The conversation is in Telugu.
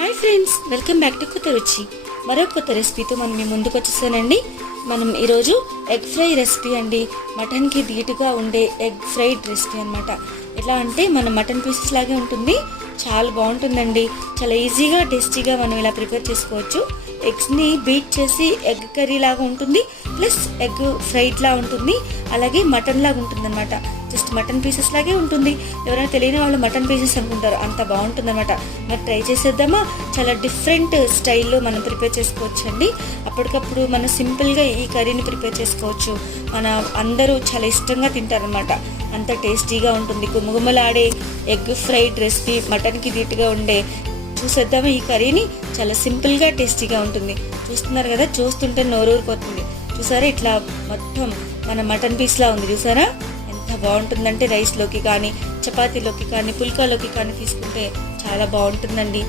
Hi friends, welcome back to కొత్త రుచి. మరో కొత్త రెసిపీతో మనం మీ ముందుకు వచ్చేసానండి. మనం ఈరోజు ఎగ్ ఫ్రై రెసిపీ అండి. మటన్కి ధీటుగా ఉండే ఎగ్ ఫ్రైడ్ రెసిపీ అనమాట. ఎలా అంటే మన మటన్ పీసెస్ లాగే ఉంటుంది, చాలా బాగుంటుందండి. చాలా ఈజీగా టేస్టీగా మనం ఇలా ప్రిపేర్ చేసుకోవచ్చు. ఎగ్స్ని బీట్ చేసి ఎగ్ కర్రీ లాగా ఉంటుంది, ప్లస్ ఎగ్ ఫ్రైడ్ లా ఉంటుంది, అలాగే మటన్ లాగా ఉంటుంది అనమాట. జస్ట్ మటన్ పీసెస్ లాగే ఉంటుంది. ఎవరైనా తెలియని వాళ్ళు మటన్ పీసెస్ అనుకుంటారు, అంత బాగుంటుంది అనమాట. మరి ట్రై చేసేద్దామా? చాలా డిఫరెంట్ స్టైల్లో మనం ప్రిపేర్ చేసుకోవచ్చు అండి. అప్పటికప్పుడు మనం సింపుల్గా ఈ కర్రీని ప్రిపేర్ చేసుకోవచ్చు. మన అందరూ చాలా ఇష్టంగా తింటారనమాట. అంత టేస్టీగా ఉంటుంది. గుమగుమలాడే ఎగ్ ఫ్రైడ్ రెసిపీ, మటన్కి ధీటుగా ఉండే. చూసేద్దామా ఈ కర్రీని? చాలా సింపుల్గా టేస్టీగా ఉంటుంది. చూస్తున్నారు కదా, చూస్తుంటే నోరూరిపోతుంది. చూసారా, ఇట్లా మొత్తం మన మటన్ పీస్లా ఉంది. చూసారా ఎంత బాగుంటుందంటే రైస్లోకి కానీ, చపాతీలోకి కానీ, పుల్కాలోకి కానీ తీసుకుంటే చాలా బాగుంటుందండి.